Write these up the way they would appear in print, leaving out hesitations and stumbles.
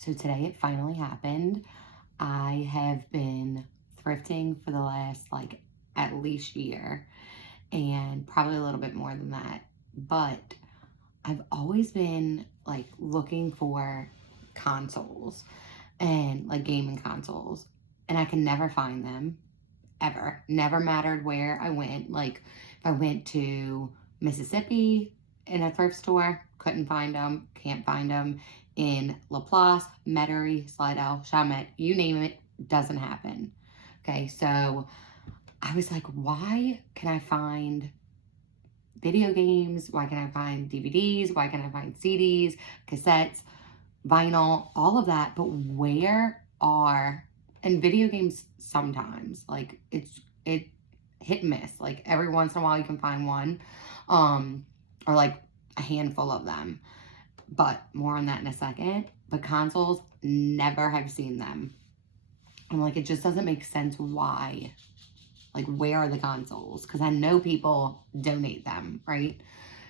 So today it finally happened. I have been thrifting for the last like at least year and probably a little bit more than that. But I've always been like looking for consoles and like gaming consoles, and I can never find them ever. Never mattered where I went. Like if I went to Mississippi in a thrift store, couldn't find them, can't find them. In Laplace, Metairie, Slidell, Chalmette, you name it, doesn't happen. Okay, so I was like, why can I find video games? Why can I find DVDs? Why can I find CDs, cassettes, vinyl, all of that? But where are, and video games sometimes, like it hit and miss. Like every once in a while you can find one, or like a handful of them. But more on that in a second. But consoles, never have seen them. I'm like, it just doesn't make sense why. Like, where are the consoles? Because I know people donate them, right?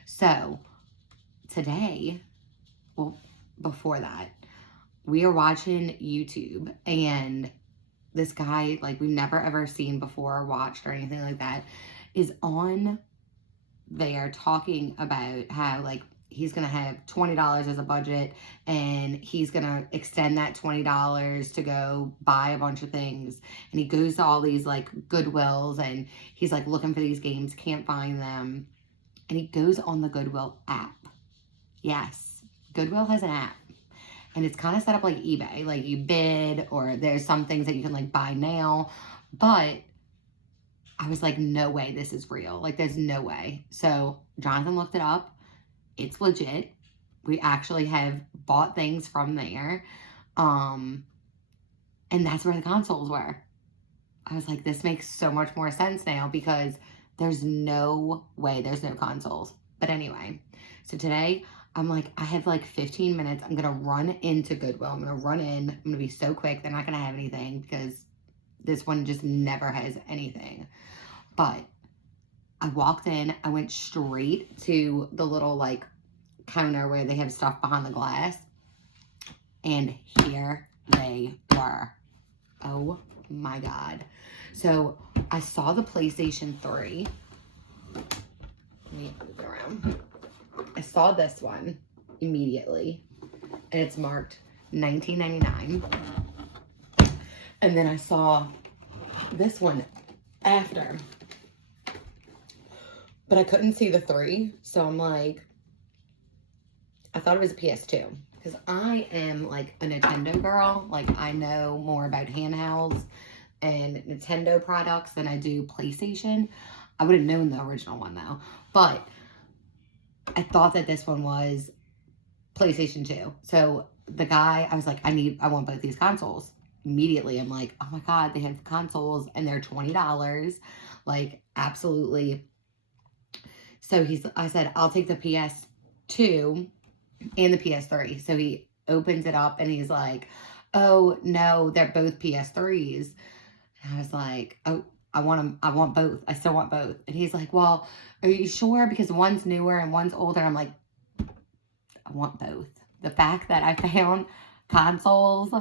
So, today, well, before that, we are watching YouTube, and this guy, like, we've never ever seen before or watched or anything like that, is on there talking about how, like, he's going to have $20 as a budget, and he's going to extend that $20 to go buy a bunch of things. And he goes to all these like Goodwills, and he's like looking for these games, can't find them. And he goes on the Goodwill app. Yes, Goodwill has an app. And it's kind of set up like eBay. Like you bid, or there's some things that you can like buy now. But I was like, no way this is real. Like there's no way. So Jonathan looked it up. It's legit. We actually have bought things from there. And that's where the consoles were. I was like, this makes so much more sense now, because there's no way there's no consoles. But anyway, so today I'm like, I have like 15 minutes. I'm going to run into Goodwill. I'm going to run in. I'm going to be so quick. They're not going to have anything, because this one just never has anything. But I walked in, I went straight to the little like counter where they have stuff behind the glass, and here they were. Oh my God. So I saw the PlayStation 3. Let me move it around. I saw this one immediately, and it's marked $19.99. And then I saw this one after, but I couldn't see the 3, so I'm like, I thought it was a PS2, because I am like a Nintendo girl. Like I know more about handhelds and Nintendo products than I do PlayStation. I would have known the original one though, but I thought that this one was PlayStation 2. So the guy, I was like, I want both these consoles. Immediately, I'm like, oh my God, they have consoles and they're $20. Like, absolutely. So I said, I'll take the PS2 and the PS3. So he opens it up and he's like, oh no, they're both PS3s. And I was like, oh, I want them. I want both. I still want both. And he's like, well, are you sure? Because one's newer and one's older. I'm like, I want both. The fact that I found consoles,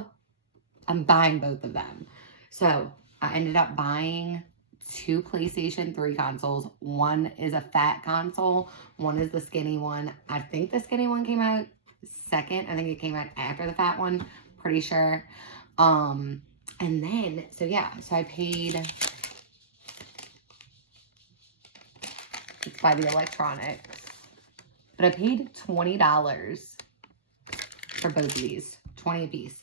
I'm buying both of them. So I ended up buying 2 PlayStation 3 consoles. One is a fat console. One is the skinny one. I think the skinny one came out second. I think it came out after the fat one. Pretty sure. And then, so yeah, so I paid, it's by the electronics, but I paid $20 for both of these, 20 a piece.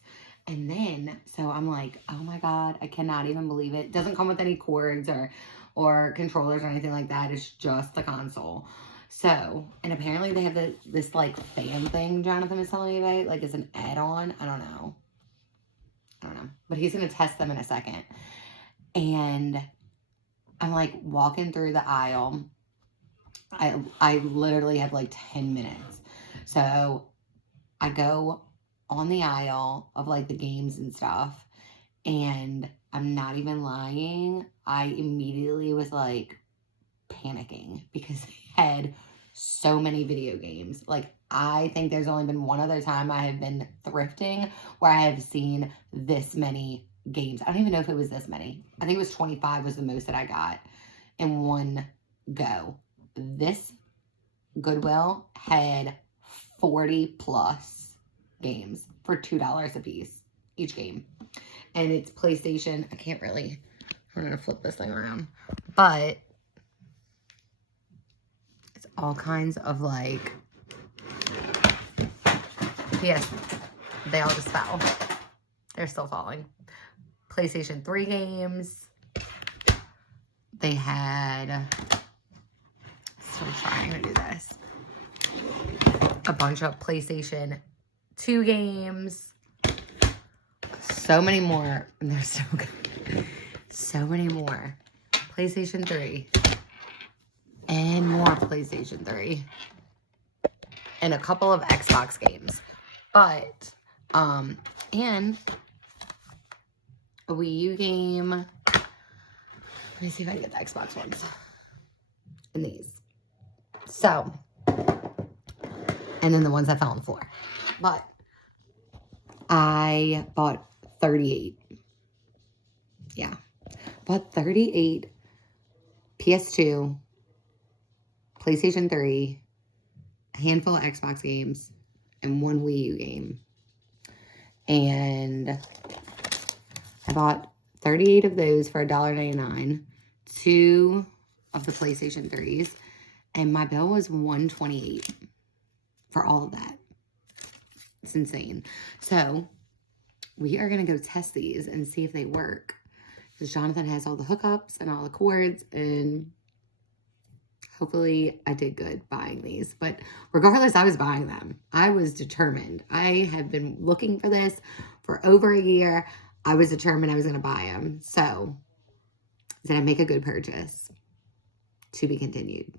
And then, so I'm like, oh my God, I cannot even believe it. It doesn't come with any cords or controllers or anything like that. It's just the console. So, and apparently they have this like fan thing Jonathan was telling me about, like it's an add-on. I don't know. But he's going to test them in a second. And I'm like walking through the aisle. I literally have like 10 minutes. So I go on the aisle of like the games and stuff, and I'm not even lying, I immediately was like panicking, because they had so many video games. Like, I think there's only been one other time I have been thrifting where I have seen this many games. I don't even know if it was this many. I think it was 25 was the most that I got in one go. This Goodwill had 40 plus games for $2 a piece, each game. And it's PlayStation. I'm going to flip this thing around. But it's all kinds of like, yes, they all just fell. They're still falling. PlayStation 3 games. They had, still trying to do this, a bunch of PlayStation 2 games. So many more. And they're so good. So many more. PlayStation 3. And more PlayStation 3. And a couple of Xbox games. But, and a Wii U game. Let me see if I can get the Xbox ones. And these. So, and then the ones that fell on the floor. But I bought 38. Yeah. Bought 38 PS2, PlayStation 3, a handful of Xbox games, and one Wii U game. And I bought 38 of those for $1.99, 2 of the PlayStation 3s, and my bill was $128 for all of that. It's insane. So we are going to go test these and see if they work. Because Jonathan has all the hookups and all the cords, and hopefully I did good buying these. But regardless, I was buying them. I was determined. I have been looking for this for over a year. I was determined I was going to buy them. So did I make a good purchase? To be continued.